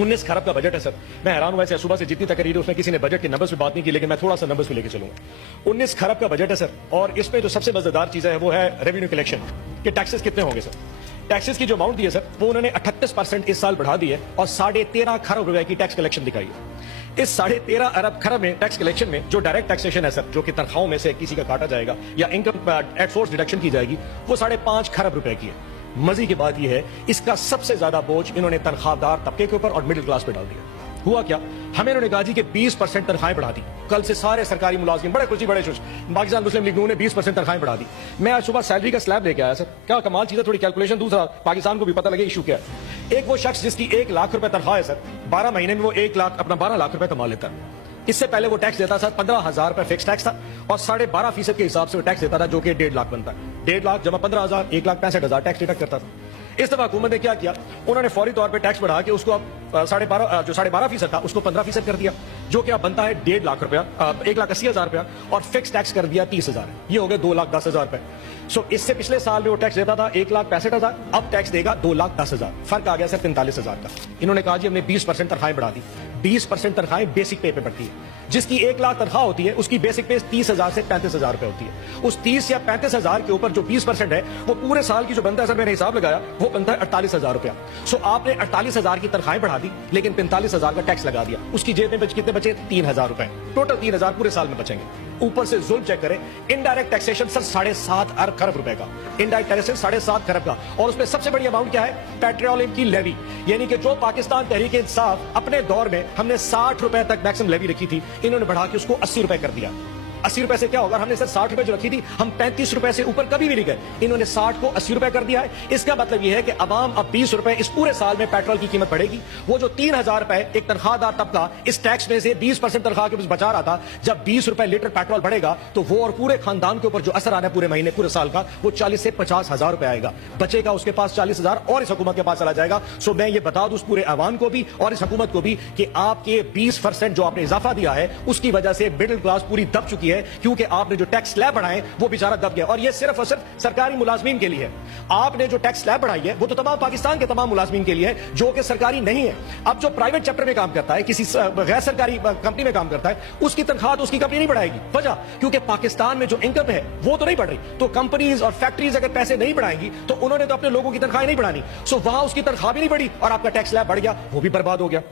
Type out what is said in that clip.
19 खरब का बजट है सर। मैं हैरान हुआ सुबह से जितनी तकरीर है उसमें किसी ने बजट के नंबर्स पे बात नहीं की, लेकिन मैं थोड़ा सा नंबर्स पे लेके चलूंगा। 19 खरब का बजट है सर, और इसमें जो सबसे मजेदार चीज है वो है रेवेन्यू कलेक्शन के टैक्सेस कितने होंगे सर। टैक्सेस की जो अमाउंट दी है सर वो उन्होंने 38% इस साल बढ़ा दी है और 13.5 खरब रुपए की टैक्स कलेक्शन दिखाई है। इस 13.5 अरब खरब में टैक्स कलेक्शन में जो डायरेक्ट टैक्सेशन है सर, जो कि तनख्वाहों में से किसी का काटा जाएगा या इनकम एट सोर्स डिडक्शन की जाएगी, वो 5.5 खरब रुपए की है। मजे की बात यह है इसका सबसे ज्यादा बोझ इन्होंने तनख्वाहदार तबके के ऊपर और मिडिल क्लास पे डाल दिया। हुआ क्या, हमें इन्होंने कहा जी कि 20% तनख्वाहें बढ़ा दी। कल से सारे सरकारी मुलाजिम बड़े खुशी बड़े खुश, पाकिस्तान मुस्लिम लीग ने 20% तनख्वाहें बढ़ा दी। मैं आज सुबह सैलरी का स्लैब लेके आया सर, क्या कमाल चीज है, थोड़ी कैलकुलेशन। दूसरा, पाकिस्तान को भी पता लगे इशू क्या है। एक वो शख्स जिसकी 1 लाख रुपए तनख्वाह है सर, 12 महीने में वो 1 लाख अपना 12 लाख रुपए कमा लेता है। इससे पहले वो टैक्स देता था 15,000 रुपए फिक्स टैक्स था, और 12.5% के हिसाब से वो टैक्स देता था, जो कि 1.5 लाख बनता है। 1.5 लाख जमा 15,000, 1,65,000 टैक्स डिडक्ट करता था। इस दफा हुकूमत ने क्या किया, उन्होंने फौरी तौर पे टैक्स बढ़ा के उसको अब 12.5% था उसको 15% कर दिया, जो कि अब बनता है 1.5 लाख रुपया, 1,80,000 रुपया, और फिक्स टैक्स कर दिया 30,000। ये हो गए 2,10,000 रुपए। सो इससे पिछले साल में वो टैक्स देता था 1,65,000, अब टैक्स देगा 2,10,000। फर्क आ गया सर 45,000 का। इन्होंने कहा जी हमने 20% तनख्वाहें बढ़ा दी। 20% तनख्वाहें बेसिक पे बढ़ती है। जिसकी 1 लाख तनख्वाह होती है उसकी बेसिक पे 30,000 से 35,000 रुपए होती है। उस 30 या 35,000 के ऊपर जो 20% है वो पूरे साल की जो बनता है सर, मैंने हिसाब लगाया, वो बनता है 48,000 रुपया। सो आपने 48,000 की तनख्वाहें बढ़ा दी, लेकिन 45,000 का टैक्स लगा दिया। उसकी जेब में कितने बचे? 3,000 रुपए। टोटल 3,000 पूरे साल में बचेंगे। ऊपर से जुल्म चेक करें, इनडायरेक्ट टैक्सेशन सर 7.5 अरब खरब रुपए का, इनडायरेक्ट टैक्सेशन 7.5 खरब का। और उसमें सबसे बड़ी अमाउंट क्या है? पेट्रोलियम की लेवी, यानी कि जो पाकिस्तान तहरीक इंसाफ अपने दौर में हमने 60 रुपए तक मैक्सिमम लेवी रखी थी, इन्होंने बढ़ा के उसको 80 रुपए कर दिया। 80 रुपए से क्या होगा, हमने सर 60 रुपए जो रखी थी, हम 35 रुपए से ऊपर कभी भी नहीं गए। इन्होंने 60 को 80 रुपए कर दिया है। इसका मतलब यह है कि अवाम अब 20 रुपए इस पूरे साल में पेट्रोल की कीमत बढ़ेगी। वो जो 3,000 रुपए एक तनख्वाहदार तबका इस टैक्स में से 20% तनख्वाह के बचा रहा था, जब 20 रुपए लीटर पेट्रोल बढ़ेगा तो वो और पूरे खानदान के ऊपर जो असर आना है पूरे महीने पूरे साल का, वो 40 से 50,000 रुपए आएगा। बचेगा उसके पास 40,000 और इस हुकूमत के पास चला जाएगा। सो मैं ये बता दूं उस पूरे अवाम को भी और इस हुकूमत को भी कि आपके 20% जो आपने इजाफा दिया है उसकी वजह से मिडिल क्लास पूरी दब चुकी है, क्योंकि आपने जो टैक्स स्लैब बढ़ाए वो बेचारा दब गया। और ये सिर्फ और सिर्फ सरकारी मुलाजमीन के लिए है। आपने जो टैक्स स्लैब बढ़ाई है वो तो तमाम पाकिस्तान के तमाम मुलाजमीन के लिए है जो कि सरकारी नहीं है। अब जो प्राइवेट सेक्टर में काम करता है, किसी गैर सरकारी कंपनी में काम करता है, उसकी तनख्वाह तो उसकी कंपनी नहीं बढ़ाएगी। वजह, क्योंकि पाकिस्तान में जो इनकम है वो तो नहीं बढ़ रही। तो कंपनीज और फैक्ट्रीज अगर पैसे नहीं बढ़ाएंगी तो उन्होंने तो अपने लोगों की तनख्वाह नहीं बढ़ानी। सो वहां उसकी तनख्वाह भी नहीं बढ़ी और आपका टैक्स स्लैब बढ़ गया, वो भी बर्बाद हो गया।